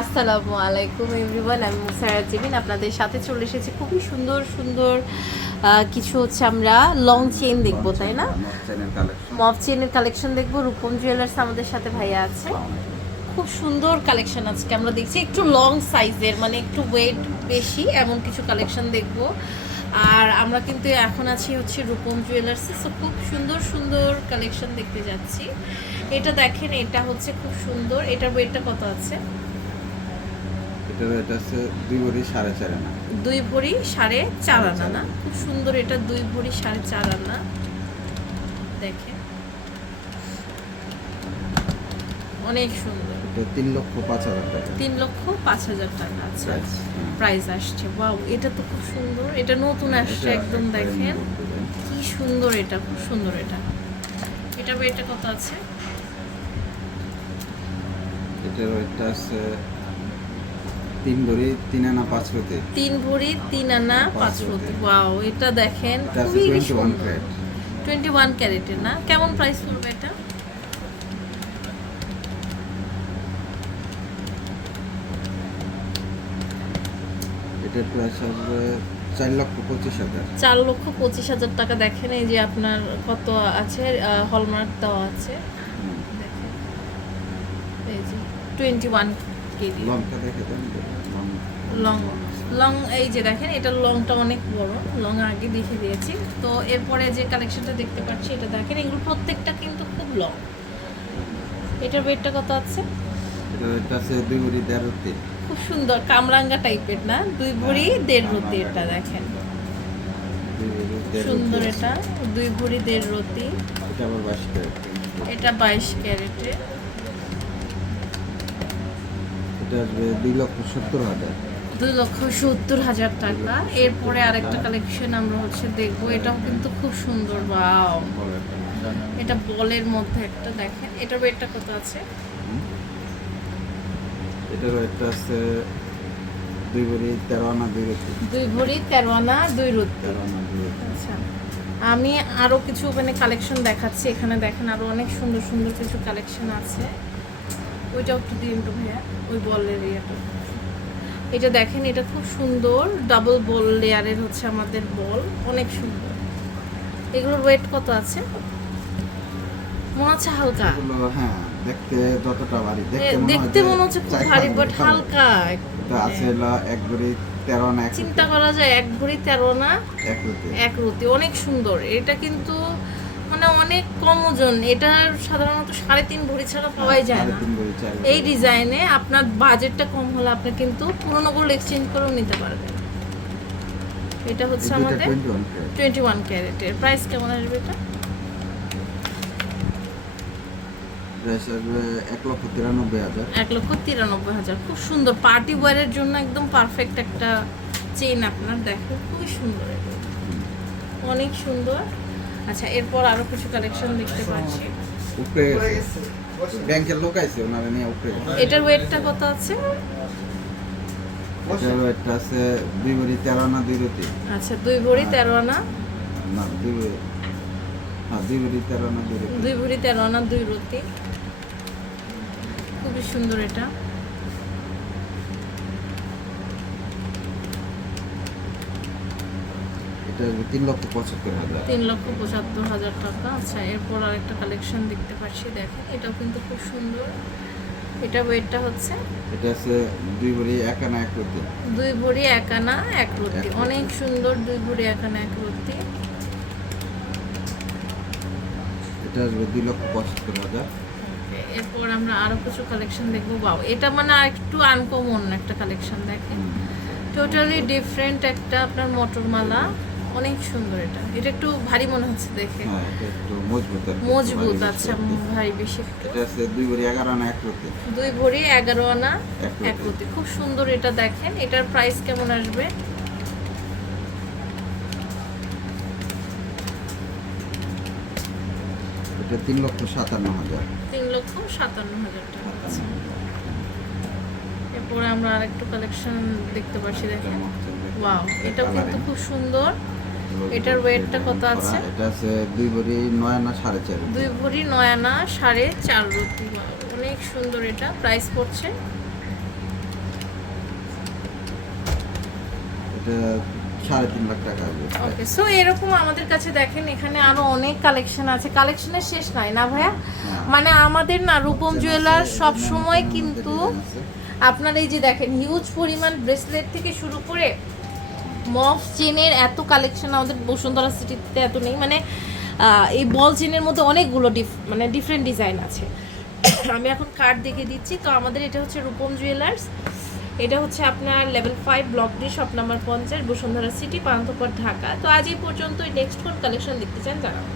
আসসালামু আলাইকুম এভরিওয়ান আমি মুসারা জিবিন আপনাদের সাথে চলে এসেছি খুবই সুন্দর সুন্দর কিছু হচ্ছে আমরা লং চেইন দেখব তাই না? মফ চেইনের কালেকশন দেখব। রূপম জুয়েলার্স আমাদের সাথে ভাইয়া আছে। খুব সুন্দর কালেকশন আজকে আমরা দেখছি। একটু লং সাইজের মানে একটু ওয়েট বেশি এমন কিছু কালেকশন দেখব। আর আমরা কিন্তু এখন আছি হচ্ছে রূপম জুয়েলার্সে সো খুব সুন্দর সুন্দর কালেকশন দেখতে যাচ্ছি। এটা দেখেন এটা হচ্ছে খুব সুন্দর। এটার ওয়েটটা কত আছে? এটা এটা হচ্ছে দুই ভরি সাড়ে চার আনা। দুই ভরি সাড়ে চার আনা না? খুব সুন্দর এটা দুই ভরি সাড়ে চার আনা। দেখেন। অনেক সুন্দর। এটা তিন লক্ষ পাঁচ হাজার টাকা। তিন লক্ষ পাঁচ হাজার টাকা আছে। প্রাইস প্রাইস আসছে। ওয়াও এটা তো খুব সুন্দর। এটা নতুন আসছে একদম দেখেন। কি সুন্দর এটা খুব সুন্দর এটা। এটা এটা কত আছে? এটার ওয়েটটা আছে তিন ভরি তিন আনা পাঁচ হতে তিন ভরি তিন আনা পাঁচ। ওয়াও এটা দেখেন খুবই সুন্দর। ক্রেট টোয়েন্টি ওয়ান ক্যারেটের না? কেমন প্রাইস পড়বে এটা? প্রাইস আসবে চার লক্ষ পঁচিশ হাজার। চার লক্ষ পঁচিশ হাজার টাকা। দেখেন এই যে আপনার কত আছে হলমার্ক দেওয়া আছে। দেখেন এই যে twenty one KG long long এই যে দেখেন এটা লংটা অনেক বড়। লং আগে দেখে দিয়েছি। তো এরপরে যে কালেকশনটা দেখতে পাচ্ছি এটা দেখেন এগুলো প্রত্যেকটা কিন্তু খুব লং এটার ওয়েটটা কত আছে? খুব সুন্দর কামরাঙ্গা টাইপের না? দুই ভরি দেড় রতি এটা দেখেন। সুন্দর এটা দুই ভরি দেড় রতি এটা বাইশ ক্যারেট এটা আসবে দুই লক্ষ সত্তর হাজার। দুই লক্ষ সত্তর হাজার টাকা। এরপরে আরেকটা কালেকশন আমরা হচ্ছে দেখব। এটাও কিন্তু খুব সুন্দর বাও এটা বলের মধ্যে একটা দেখেন। এটার ওয়েটটা কত আছে? এটার ওয়েটটা আছে দুই ভরি তেরো আনা দুই রতি দুই ভরি তেরো আনা দুই আচ্ছা। আমি আরও কিছু মানে কালেকশন দেখাচ্ছি। এখানে দেখেন আরও অনেক সুন্দর সুন্দর কিছু কালেকশন আছে। একটু দিন ভাইয়া ওই বলের ইয়েটা। এটা দেখেন এটা খুব সুন্দর ডাবল বল লেয়ারের হচ্ছে আমাদের বল অনেক সুন্দর। এগুলোর ওয়েট কত আছে? মনে হচ্ছে হালকা। হ্যাঁ দেখতে যতটা ভারী দেখতে মনে হচ্ছে খুব ভারী বাট হালকা আছে এক ভরি তেরো না চিন্তা করা যায় এক ভরি তেরো না এক রতি অনেক সুন্দর। এটা কিন্তু মানে অনেক কম ওজন। এটা সাধারণত সাড়ে তিন ভরি ছাড়া পাওয়াই যায় না। এই ডিজাইনে আপনার বাজেটটা কম হলে আপনি কিন্তু পুরোনো গোল্ড এক্সচেঞ্জ করেও নিতে পারবেন। এটা হচ্ছে আমাদের টোয়েন্টি ওয়ান ক্যারেটের প্রাইস কেমন আসবে এটা? এক লক্ষ তিরানব্বই হাজার। এক লক্ষ তিরানব্বই হাজার। খুব সুন্দর। পার্টি ওয়ারের জন্য একদম পারফেক্ট একটা চেইন আপনার। দেখো খুবই সুন্দর। অনেক সুন্দর। আচ্ছা এরপর আরও কিছু কালেকশন দেখতে পাচ্ছি। উপরে ব্যাংকের লোক আছে ওনারা নিয়ে উপরে। এটার ওয়েটটা কত আছে? এটার ওয়েটটা আছে দুই ভরি তেরো আনা দুই রতি আচ্ছা দুই ভরি তেরো আনা? না দুই ভরি। হ্যাঁ দুই ভরি তেরো আনা দুই রতি দুই ভরি তেরো আনা দুই রতি খুবই সুন্দর এটা এটা আসবে তিন লক্ষ পঁচাত্তর হাজার। তিন লক্ষ পঁচাত্তর হাজার টাকা। আচ্ছা এরপর আরেকটা কালেকশন দেখতে পাচ্ছি দেখেন। এটাও কিন্তু খুব সুন্দর। এটা ওয়েটটা হচ্ছে? এটা আছে দুই ভরি এক আনা এক রতি দুই ভরি এক আনা এক রতি অনেক সুন্দর দুই ভরি এক আনা এক রতি এটা আসবে দুই লক্ষ পঁচাত্তর হাজার। এরপর আমরা আরও কিছু কালেকশন দেখব। বাও এটা মানে একটু আনকমন একটা কালেকশন দেখেন। টোটালি ডিফারেন্ট একটা আপনার মটর মালা অনেক সুন্দর এটা। এটা একটু ভারী মনে হচ্ছে দেখে। হ্যাঁ এটা একটু মজবুত মজবুত আচ্ছা ভারী বেশি একটু। এটা আছে দুই ভরি এগারো আনা এক রতি। দুই ভরি এগারো আনা এক রতি। খুব সুন্দর এটা দেখেন। এটার প্রাইস কেমন আসবে? এটা তিন লক্ষ সাতান্ন হাজার। তিন লক্ষ সাতান্ন হাজার টাকা। আছে এরপরে আমরা আরেকটু কালেকশন দেখতে পাচ্ছি দেখেন। ওয়াও এটাও কিন্তু খুব সুন্দর। এটার ওয়েটটা কত আছে? এটা আছে দুই ভরি নয় আনা সাড়ে চার দুই ভরি নয় আনা সাড়ে চার রুটি। অনেক সুন্দর এটা প্রাইস পড়ছে। এটা সাড়ে তিন লাখ টাকা ওকে সো এরকম আমাদের কাছে দেখেন এখানে আরও অনেক কালেকশন আছে। কালেকশনের শেষ নাই না ভাইয়া? মানে আমাদের না রূপম জুয়েলার সব সময় কিন্তু আপনার এই যে দেখেন হিউজ পরিমাণ ব্রেসলেট থেকে শুরু করে মফ চেনের এত কালেকশন আমাদের বসুন্ধরা সিটিতে এত নেই। মানে এই বল চেনের মধ্যে অনেকগুলো মানে ডিফারেন্ট ডিজাইন আছে। আমি এখন কার্ড দেখে দিচ্ছি। তো আমাদের এটা হচ্ছে রূপম জুয়েলার্স এটা হচ্ছে আপনার level five block D shop number পঞ্চাশ, বসুন্ধরা সিটি পান্থপর, ঢাকা। তো আজ এই পর্যন্ত নেক্সট কোন কালেকশন দেখতে চান জানাব